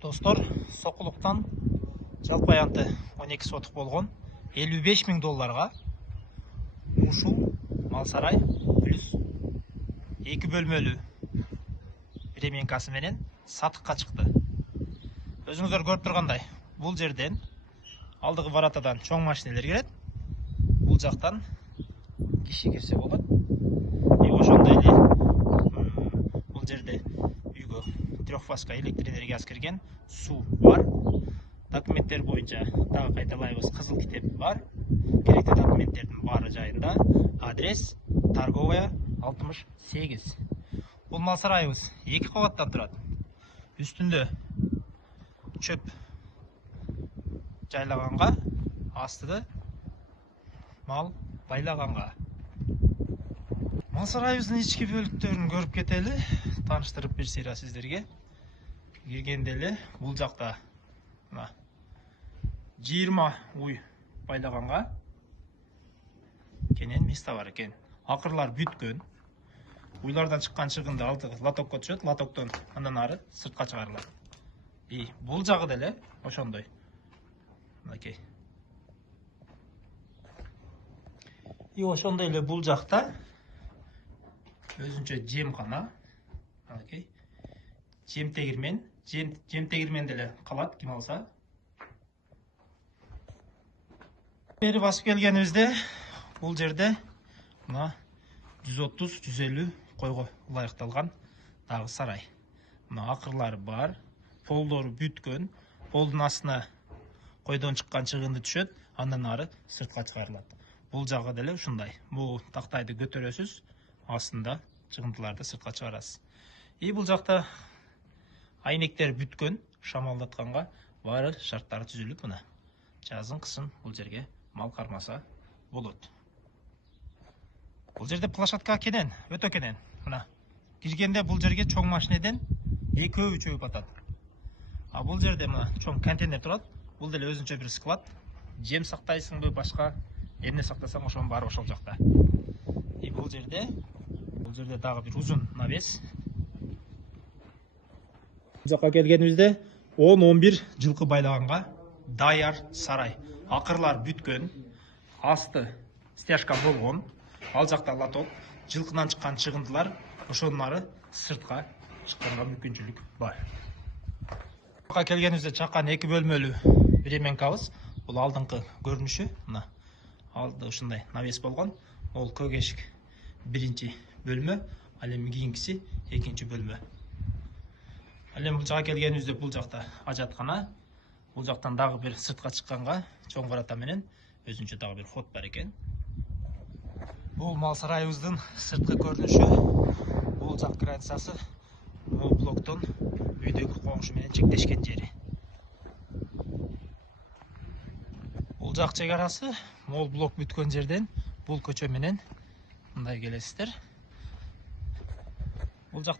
Достор, Соқұлықтан жалпы аянты 12 сотық болған 55 000 долларға Ушу Малсарай плюс 2 бөлмелі ремейкасы менен сатыққа шықты. Өзіңіздер көріп тұрғандай, бұл жерден алдығы варатадан чоң машинелер келет. Бұл жақтан киши кірсе болады. Ошондой эле бұл жерде үйгө трехфазка электр энергиясы кирген, су бар. Документтер боюнча дагы кайталайбыз, кызыл китеп бар. Керектүү документтердин баары жайында. Адрес Торговая 68. Бул Малсарайыбыз 2 кабаттан турат. Үстүндө чөп жайлаганга, астыда мал байлаганга. Малсарайыбыздын ички бөлүктөрүн көрүп кетели, тааныштырып берсейра сиздерге. Киргенде эле бул жакта 20 уй байлаганга кенен места бар экен. Акырлар бүткөн. Уйлардан чыккан чыгынды алды лотокко түшөт, лотоктон андан ары сыртка чыгарылат. Бул жагы деле ошондой. Мынакей. Ошондой эле бул жакта өзүнчө жемкана. Мынакей. Жемтегирмен деле калат, ким алса. Бери басып келгенибизде бул жерде 130-150 койго ылайыкталган дагы сарай. Акырлары бар, полдору бүткөн, полдун астына койдон чыккан чыгынды түшөт, андан ары сыртка чыгарылат. Бул жагы деле ушундай. Бул тактайды көтөрөсүз, астында чыгындыларды сыртка чыгарасыз. Бул жакта айнектер бүткөн, шамалдатканга баары шарттары түзүлүп, мына жазын кышын бул жерге мал кармаса болот. Бул жерде площадка кенен, өтө кенен. Мына киргенде бул жерге чоң машинеден экөө чөгүп атат. Бул жерде мына чоң контейнер турат. Бул деле өзүнчө бир склад. Жем сактайсыңбы, башка эмне сактасаң ошонун баары ошол жакта. Бул жерде дагы бир узун навес. Бул жакка келгенибизде 10-11 жылкы байлаганга даяр сарай. Акырлар бүткөн, асты стяжка болгон. Ал жакта лоток, жылкынан чыккан чыгындылар, ошонун ары сыртка чыкканга мүмкүнчүлүк бар. Бакка келгенибизде чакан 2 бөлмөлүү ремейкабыз. Бул алдыңкы көрүнүшү, мына алды ушундай навес болгон. Ол көк эшик 1-чи бөлмө, ал эми кийинкиси 2-чи бөлмө. Ал эми бул жакка келгенибизде бул жакта ажаткана. Бул жактан дагы бир сыртка чыкканга чоң варата менен өзүнчө дагы бир ход бар экен. Бул Малсарайыбыздын сырткы көрүнүшү. Бул жак границасы мол блоктон үйдөгү коңшу менен чектешкен жери. Бул жак чек арасы мол блок бүткөн жерден бул көчө менен мындай келесиздер. Бул жакта